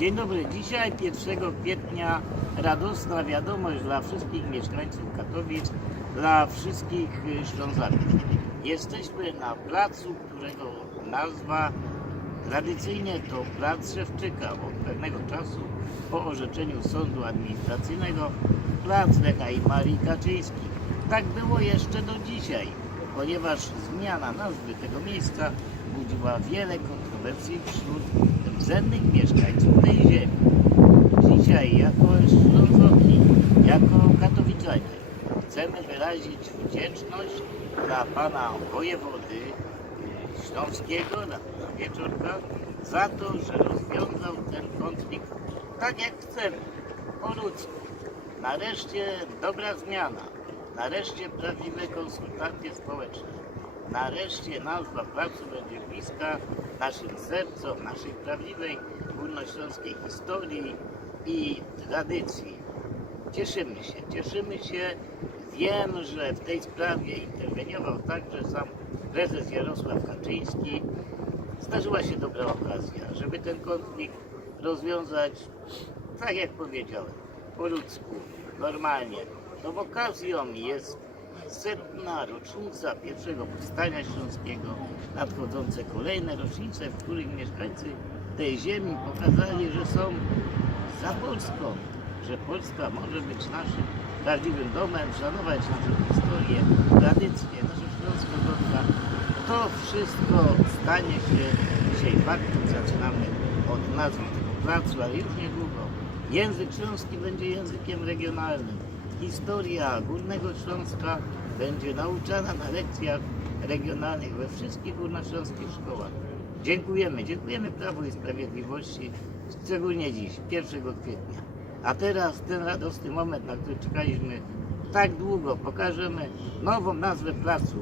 Dzień dobry. Dzisiaj 1 kwietnia radosna wiadomość dla wszystkich mieszkańców Katowic, dla wszystkich y, Ślązaków. Jesteśmy na placu, którego nazwa tradycyjnie to Plac Szewczyka. Od pewnego czasu po orzeczeniu Sądu Administracyjnego Plac Lecha i Marii Kaczyńskich. Tak było jeszcze do dzisiaj, ponieważ zmiana nazwy tego miejsca budziła wiele kontrowersji wśród rdzennych mieszkańców tej ziemi. Dzisiaj jako Ślązoki, jako Katowicanie chcemy wyrazić wdzięczność dla pana wojewody śląskiego na, na wieczorka za to, że rozwiązał ten konflikt tak jak chcemy, po ludzku. Nareszcie dobra zmiana, nareszcie prawdziwe konsultacje społeczne. Nareszcie nazwa placu będzie bliska naszym sercom, naszej prawdziwej górnośląskiej historii i tradycji. Cieszymy się, cieszymy się. Wiem, że w tej sprawie interweniował także sam prezes Jarosław Kaczyński. Zdarzyła się dobra okazja, żeby ten konflikt rozwiązać, tak jak powiedziałem, po ludzku, normalnie. Tą okazją jest setna rocznica pierwszego powstania śląskiego, nadchodzące kolejne rocznice, w których mieszkańcy tej ziemi pokazali, że są za Polską, że Polska może być naszym prawdziwym domem, szanować naszą historię, tradycję, nasze śląskie godka. To wszystko stanie się dzisiaj faktem. Zaczynamy od nazwy tego placu, ale już niedługo. Język śląski będzie językiem regionalnym. Historia Górnego Śląska będzie nauczana na lekcjach regionalnych we wszystkich górnośląskich szkołach. Dziękujemy, dziękujemy Prawu i Sprawiedliwości, szczególnie dziś, 1 kwietnia. A teraz ten radosny moment, na który czekaliśmy tak długo, pokażemy nową nazwę placu.